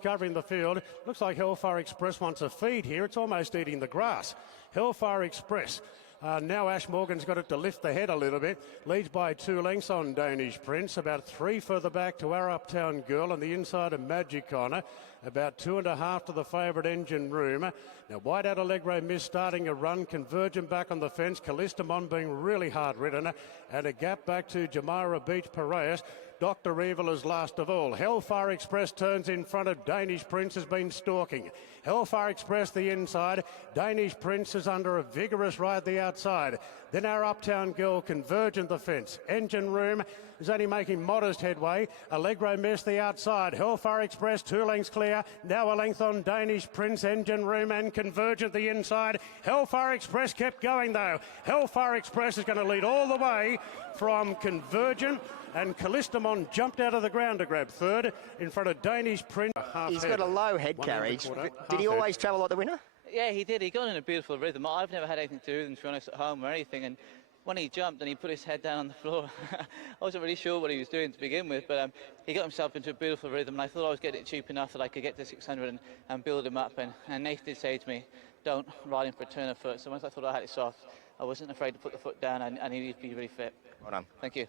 Covering the field. Looks like Hellfire Express wants a feed here. It's almost eating the grass. Hellfire Express. Now Ash Morgan's got it to lift the head a little bit. Leads by 2 lengths on Danish Prince. About 3 further back to our Uptown Girl on the inside of Magic Honor. About 2.5 to the favourite Engine Room. Now White Out Allegro Miss starting a run. Convergent back on the fence. Callistamon being really hard ridden. And a gap back to Jamira Beach Piraeus. Dr. Evil is last of all. Hellfire Express turns in front of Danish Prince, has been stalking. Hellfire Express the inside. Danish Prince is under a vigorous ride the outside. Then our Uptown Girl Convergent the fence. Engine Room is only making modest headway. Allegro Miss the outside. Hellfire Express 2 lengths clear. Now a length on Danish Prince, Engine Room and Convergent the inside. Hellfire Express kept going though. Hellfire Express is going to lead all the way from Convergent, and Callistamon jumped out of the ground to grab third in front of Danish Prince. He's got a low head carriage. Did he always travel like the winner? Yeah, he did. He got in a beautiful rhythm. I've never had anything to do with him, to be honest, at home or anything. And when he jumped and he put his head down on the floor, I wasn't really sure what he was doing to begin with, but he got himself into a beautiful rhythm, and I thought I was getting it cheap enough that I could get to 600 and build him up. And Nathan did say to me, don't ride him for a turn of foot. So once I thought I had it soft, I wasn't afraid to put the foot down. I needed to be really fit. Well done. Thank you.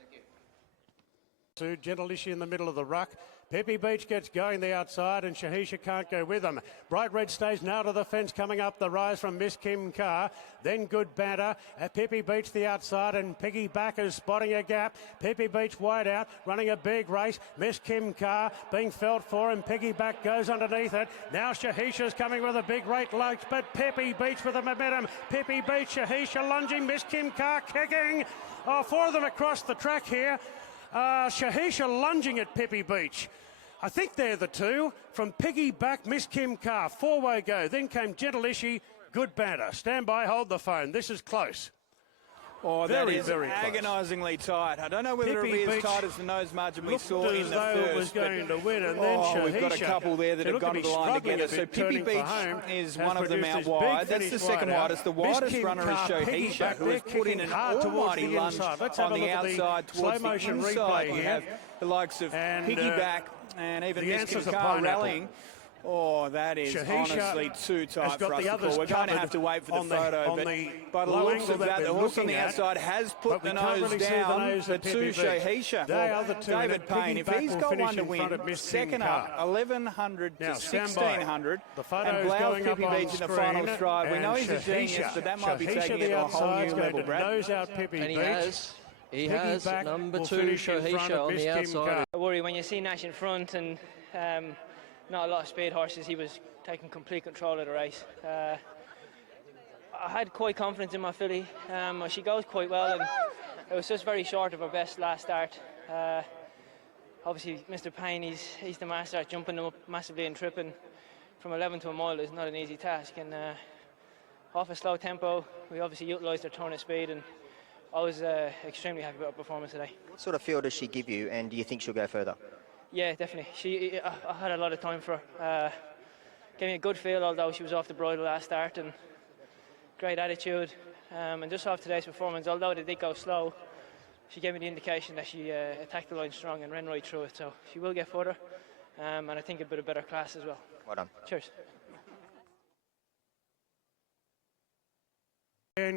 Gentle Issue in the middle of the ruck. Peppy Beach gets going the outside, and Shahisha can't go with them. Bright Red stays now to the fence, coming up the rise from Miss Kim Carr. Then Good Banter. Peppy Beach the outside, and Piggy Backers spotting a gap. Peppy Beach wide out, running a big race. Miss Kim Carr being felt for, and Piggy Back goes underneath it. Now Shahisha's coming with a big rate lunge, but Peppy Beach with the momentum. Peppy Beach, Shahisha lunging, Miss Kim Carr kicking. 4 of them across the track here. Shahisha lunging at Peppy Beach. I think they're the two. From Piggy Back, Miss Kim Carr. 4-way go. Then came Gentle Issue, Good Banter. Stand by, hold the phone. This is close. Oh, that is agonisingly tight. I don't know whether it'll be as tight as the nose margin we saw in the first. It was going to win, and then Shahisha, we've got a couple there that have gone to the line together. So Pippi Beach is one of them out wide. That's the second widest. The widest runner is Shahisha, who has put in an almighty lunge on the outside towards the inside. We have the likes of Piggyback and even Miss Kim Carr rallying. Oh, that is honestly too tight for us to call. We're going to have to wait for the photo, but by the looks of that, the horse on the outside has put the nose down to Shahisha. David Payne, if he's got one to win, second up, 1100 to 1600, and blows Pippi Beach in the final stride. We know he's a genius, but that might be taking it to a whole new level, Brad. And he has number 2 Shahisha on the outside. I worry when you see Nash in front and not a lot of speed horses. He was taking complete control of the race. I had quite confidence in my filly. She goes quite well, and it was just very short of her best last start. Obviously, Mr. Payne, he's the master at jumping them up massively and tripping from 11 to a mile is not an easy task. And off a slow tempo, we obviously utilised her turn of speed, and I was extremely happy with her performance today. What sort of feel does she give you, and do you think she'll go further? Yeah, definitely. I had a lot of time for her. Gave me a good feel, although she was off the bridle last start, and great attitude. And just off today's performance, although they did go slow, she gave me the indication that she attacked the line strong and ran right through it. So she will get further, and I think a bit of better class as well. Well done. Cheers.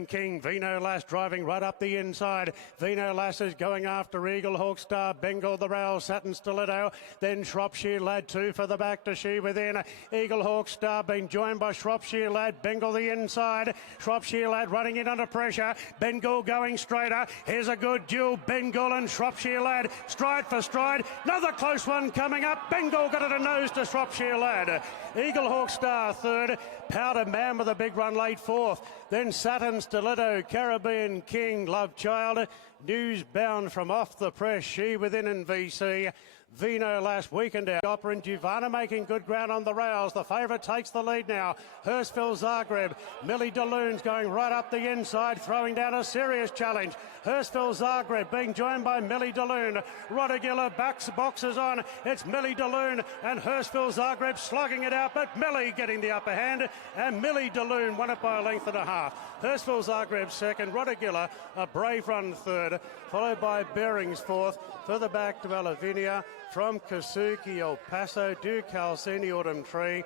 King, Vino Lass driving right up the inside. Vino Lass is going after Eagle Hawk Star, Bengal the Rail, Satin Stiletto, then Shropshire Lad 2 for the back to she within. Eagle Hawk Star being joined by Shropshire Lad, Bengal the inside. Shropshire Lad running in under pressure. Bengal going straighter. Here's a good duel, Bengal and Shropshire Lad, stride for stride. Another close one coming up. Bengal got it a nose to Shropshire Lad. Eagle Hawk Star third. Powder Man with a big run late fourth. Then Satin Stiletto, Caribbean King, Love Child, News Bound from Off the Press, She Within and VC. Vino last weekend out. Opera and Giovanna making good ground on the rails. The favourite takes the lead now. Hurstville Zagreb. Millie DeLune's going right up the inside, throwing down a serious challenge. Hurstville Zagreb being joined by Millie DeLune. Rodigilla boxes on. It's Millie DeLune and Hurstville Zagreb slugging it out, but Millie getting the upper hand, and Millie DeLune won it by a length and a half. Hurstville Zagreb second. Rodigilla a brave run third, followed by Bearings fourth. Further back to Alavinia. from Kasuki, El Paso, Du Calcini, Autumn Tree.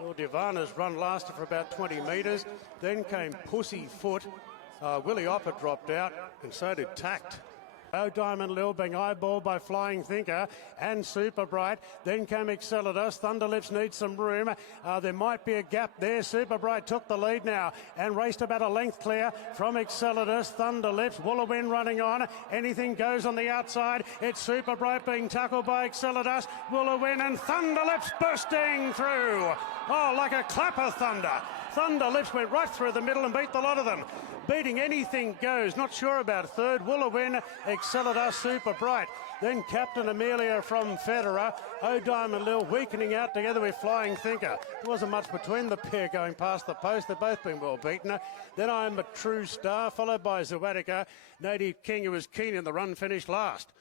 Well, Divana's run lasted for about 20 metres. Then came Pussyfoot. Willie Opper dropped out, and so did Tact. Oh, Diamond Lil being eyeballed by Flying Thinker and Super Bright. Then came Exceladus. Thunderlips needs some room. There might be a gap there. Super Bright took the lead now and raced about a length clear from Exceladus. Thunderlips, Woolawin running on. Anything goes on the outside. It's Super Bright being tackled by Exceladus. Woolawin and Thunderlips bursting through. Oh, like a clap of thunder. Thunderlips went right through the middle and beat the lot of them. Beating Anything Goes, not sure about third. Woolawin, Exceladus, Super Bright. Then Captain Amelia from Federer. Oh, Diamond Lil weakening out together with Flying Thinker. There wasn't much between the pair going past the post. They've both been well beaten. Then I'm a True Star, followed by Zawatica. Native King, who was keen in the run, finished last.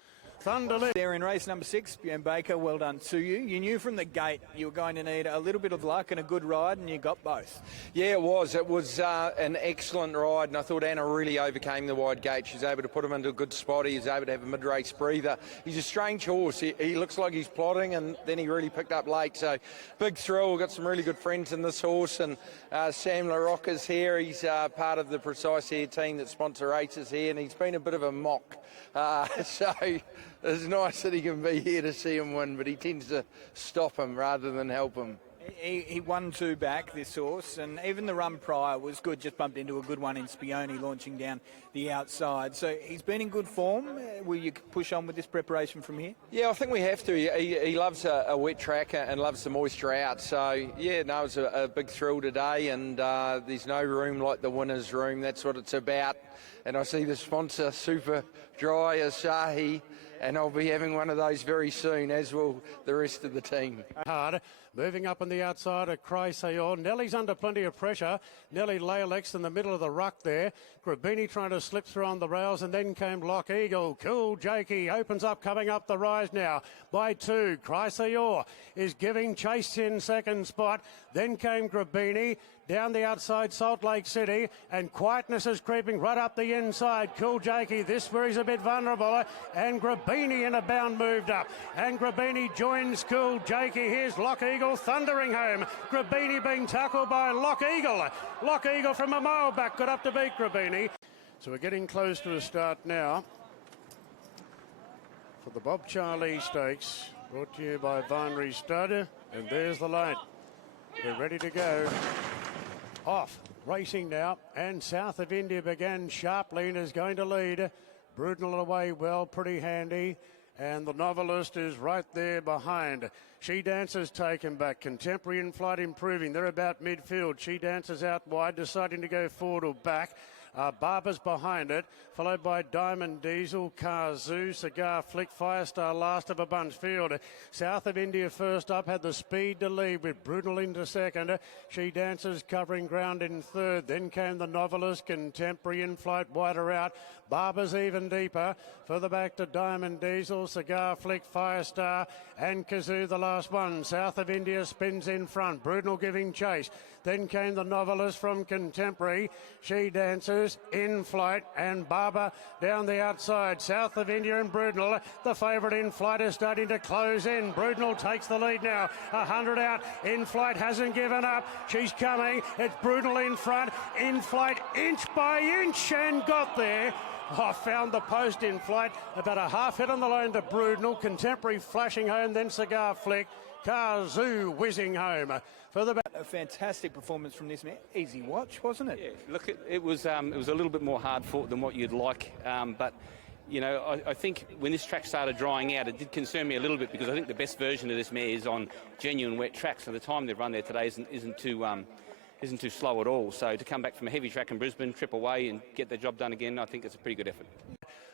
Thunderlips. There in race number 6, Bjorn Baker, well done to you. You knew from the gate you were going to need a little bit of luck and a good ride, and you got both. Yeah, it was. It was an excellent ride, and I thought Anna really overcame the wide gate. She was able to put him into a good spot. He was able to have a mid-race breather. He's a strange horse. He looks like he's plodding, and then he really picked up late. So, big thrill. We've got some really good friends in this horse, and Sam LaRocca's here. He's part of the Precise Air team that sponsor races here, and he's been a bit of a mock. So it's nice that he can be here to see him win, but he tends to stop him rather than help him. He won 2 back, this horse, and even the run prior was good, just bumped into a good one in Spione launching down the outside. So he's been in good form. Will you push on with this preparation from here? Yeah, I think we have to. He loves a wet track and loves the moisture out. So, yeah, no, it's a big thrill today, and there's no room like the winner's room. That's what it's about. And I see the sponsor, Super Dry Asahi, and I'll be having one of those very soon, as will the rest of the team. Hard. Moving up on the outside of Chrysaor. Nelly's under plenty of pressure. Nelly Lalex in the middle of the ruck there. Grabini trying to slip through on the rails, and then came Lock Eagle. Cool Jakey opens up, coming up the rise now by 2. Chrysaor is giving chase in second spot. Then came Grabini. Down the outside, Salt Lake City, and Quietness is creeping right up the inside. Cool Jakey, this where he's a bit vulnerable, and Grabini in a bound moved up, and Grabini joins Cool Jakey. Here's Lock Eagle thundering home. Grabini being tackled by Lock Eagle. Lock Eagle from a mile back got up to beat Grabini. So we're getting close to a start now for the Bob Charley Stakes, brought to you by Vinery Stud, and there's the light. We're ready to go. Off, racing now, and South of India began sharply and is going to lead. Brutal away well, pretty handy, and the Novelist is right there behind. She Dances taken back. Contemporary in Flight improving. They're about midfield. She Dances out wide, deciding to go forward or back. Barber's behind it, followed by Diamond Diesel, Kazoo, Cigar Flick, Firestar last of a bunch field. South of India first up, had the speed to lead with Brutal into second. She Dances covering ground in third. Then came the Novelist, Contemporary in Flight wider out. Barber's even deeper. Further back to Diamond Diesel, Cigar Flick, Firestar and Kazoo the last one. South of India spins in front. Brutal giving chase. Then came the Novelist from Contemporary. She Dances in Flight and Barber down the outside. South of India and Brutal. The favourite In Flight is starting to close in. Brutal takes the lead now. 100 out. In Flight hasn't given up. She's coming. It's Brutal in front. In Flight inch by inch and got there. Oh, found the post In Flight. About a half hit on the line to Brutal. Contemporary flashing home, then Cigar Flick. Kazoo whizzing home. Further back. A fantastic performance from this man. Easy watch, wasn't it? Yeah, look, it was a little bit more hard fought than what you'd like, but you know, I think when this track started drying out, it did concern me a little bit, because I think the best version of this mare is on genuine wet tracks, so the time they've run there today isn't too slow at all. So to come back from a heavy track in Brisbane, trip away and get the job done again, I think it's a pretty good effort.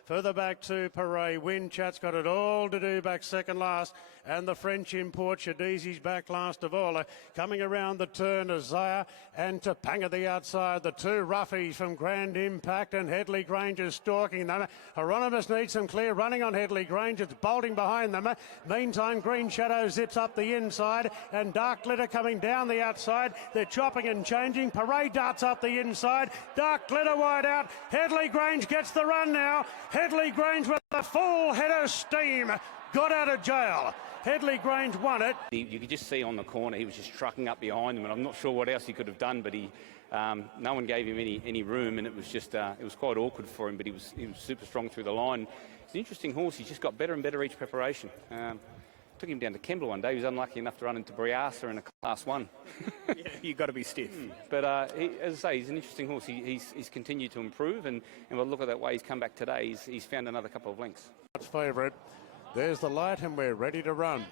Further back to Paray. Winchat's got it all to do back second last. And the French import, Shadizi's back last of all. Coming around the turn, Azaya and Topanga the outside. The two roughies from Grand Impact, and Headley Grange is stalking them. Hyeronimus needs some clear running on Headley Grange. It's bolting behind them. Meantime, Green Shadow zips up the inside, and Dark Glitter coming down the outside. They're chopping and changing. Paray darts up the inside. Dark Glitter wide out. Headley Grange gets the run now. Headley Grange with a full head of steam. got out of jail. Headley Grange won it. You could just see on the corner he was just trucking up behind them, and I'm not sure what else he could have done, but no one gave him any room, and it was just it was quite awkward for him. But he was super strong through the line. He's an interesting horse. He's just got better and better each preparation. Took him down to Kembla one day. He was unlucky enough to run into Briasa in a Class 1. Yeah, you've got to be stiff. But as I say, he's an interesting horse. He's continued to improve, and we'll look at that way he's come back today. He's found another couple of lengths. Favourite. There's the light, and we're ready to run.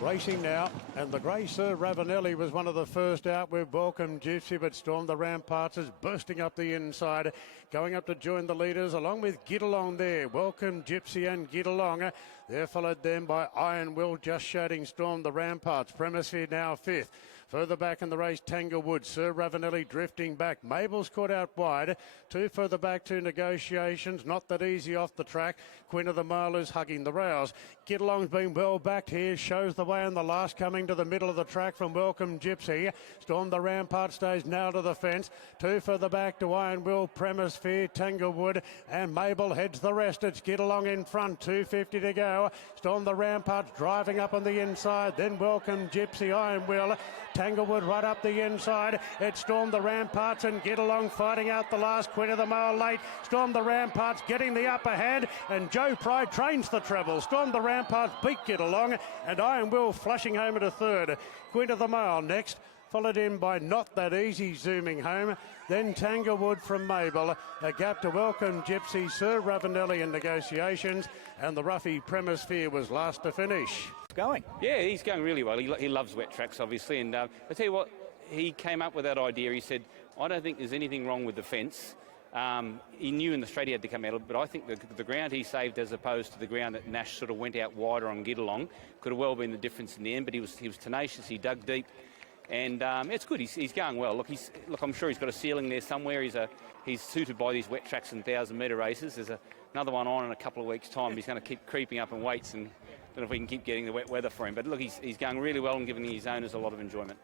Racing now, and the grey Sir Ravanelli was one of the first out with Welcome Gypsy, but Storm the Ramparts is bursting up the inside, going up to join the leaders, along with Get Along there. Welcome Gypsy and Get Along. They're followed then by Iron Will, just shouting Storm the Ramparts. Premisphere now fifth. Further back in the race, Tanglewood. Sir Ravanelli drifting back. Mabel's caught out wide. Two further back to Negotiations. Not that easy off the track. Queen of the Mile is hugging the rails. Get Along's been well backed here. Shows the way in the last, coming to the middle of the track from Welcome Gypsy. Storm the Rampart stays now to the fence. Two further back to Iron Will, Premisphere, Tanglewood, and Mabel heads the rest. It's Get Along in front. 2:50 to go. Storm the Ramparts driving up on the inside. Then Welcome Gypsy, Iron Will. Tanglewood right up the inside. It Stormed the Ramparts and Get Along fighting out the last. Queen of the Mile late. Stormed the Ramparts getting the upper hand, and Joe Pride trains the treble. Stormed the Ramparts beat Get Along, and Iron Will flushing home at a third. Queen of the Mile next, followed in by Not That Easy zooming home. Then Tanglewood from Mabel. A gap to Welcome Gypsy, Sir Ravanelli in Negotiations, and the roughy Premisphere was last to finish. Going. Yeah, he's going really well. He loves wet tracks, obviously, and I tell you what, he came up with that idea. He said, I don't think there's anything wrong with the fence. He knew in the straight he had to come out, but I think the ground he saved as opposed to the ground that Nash sort of went out wider on Get Along could have well been the difference in the end, but he was tenacious, he dug deep, and it's good. He's going well. Look, I'm sure he's got a ceiling there somewhere. He's suited by these wet tracks and 1,000-metre races. There's another one on in a couple of weeks' time. He's going to keep creeping up in weights, and I don't know if we can keep getting the wet weather for him. But look, he's going really well and giving his owners a lot of enjoyment.